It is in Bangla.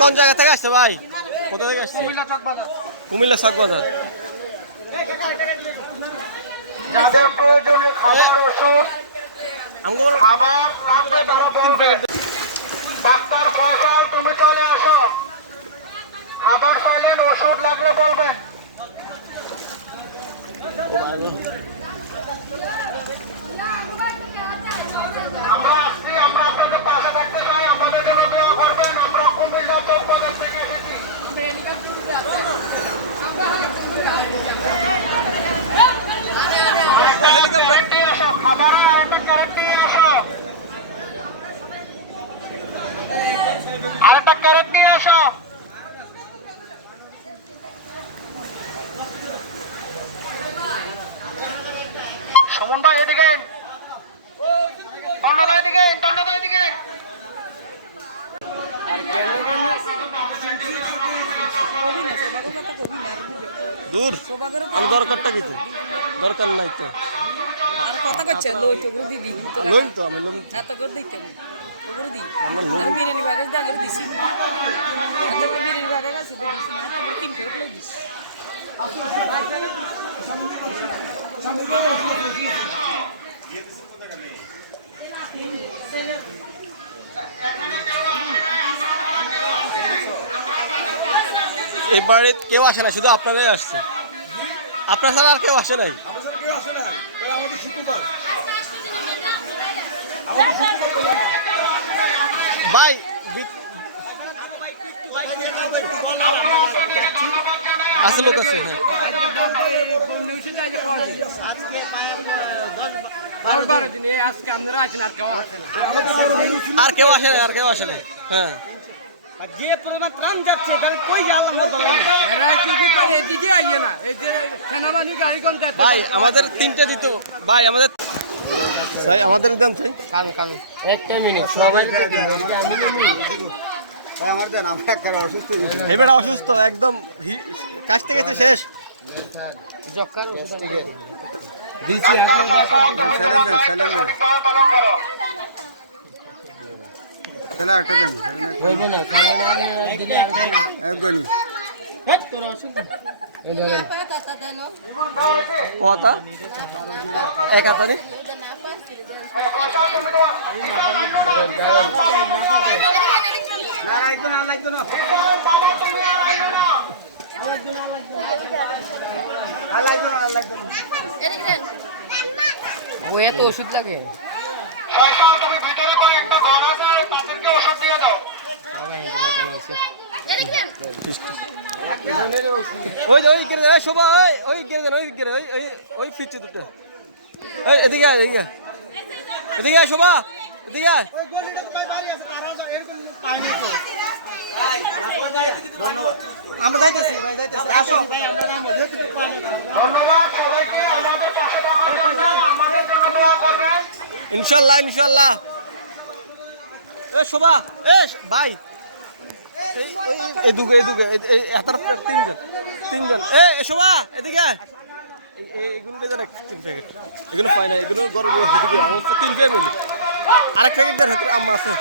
কোন জায়গা থেকে আসছে ভাই? কোথা থেকে আসছে? কুমিল্লা চক বাজার যাদের প্রয়োজনে খাবার ওষুধ খাবার লাগবে তারা বলবে ডাক্তার ফয়সাল তুমি চলে আসো খাবার চাইলেন ওষুধ লাগলে বলবেন আমরা আসছি আমরা আপনাদের পাশে থাকতে চাই আমাদের জন্য দোয়া করবেন আমরা কুমিল্লা চৌপাদের থেকে এসেছি আরেকটা ক্যারেট নিয়ে আসো খাবার আরেকটা ক্যারেট নিয়ে আসো আরেকটা ক্যারেট নিয়ে আসো সুমন ভাই এদিকে তন্ডা ভাই এদিকে তন্ডা ভাই এদিকে দূর আমি দরকারটা কিছু দরকার নাই তো। লইন তো আমি কেউ আসে না শুধু আপনারাই আসছে আপনার ছাড়া আর কেউ আসে নাই। ভাই আছে লোক আছে হ্যাঁ। আর কেউ আসে না আর কেউ আসে না হ্যাঁ। যে পরিমাণ ত্রাণ যাচ্ছে তাহলে কই যে আল্লাহ ভাই আমাদের তিনটে দিত ভাই আমাদের ভাই আমাদের দাম চাই একটা মিনিট সবাই আমি হেবেটা অসুস্থ একদম হি- কাছ থেকে তো শেষ হইব না কারণ আপনি দিলে আর এই ধরেন কথা এক হাতারে ও এত ওষুধ লাগে তুমি ভিতরে কয়েকটা ঘর আছে তাদেরকে ওষুধ দিয়ে দাও ওই ওই গিরে দেন শোভা ওই ওই গিরে দেন ওই গিরে ওই ওই ওই ফিরছে দুটো। ওই এদিকে আয়, এদিকে আয়। এদিকে আয় শোভা এদিকে আয়। ধন্যবাদ সবাইকে আমাদের পাশে থাকার জন্য আমাদের জন্য দোয়া করবেন। ইনশাল্লাহ ইনশাল্লাহ। এ শোভা এ ভাই। এই- এই এতার তিনজন তিনজন এ শোভা এদিকে এগুলো এদিকে আছে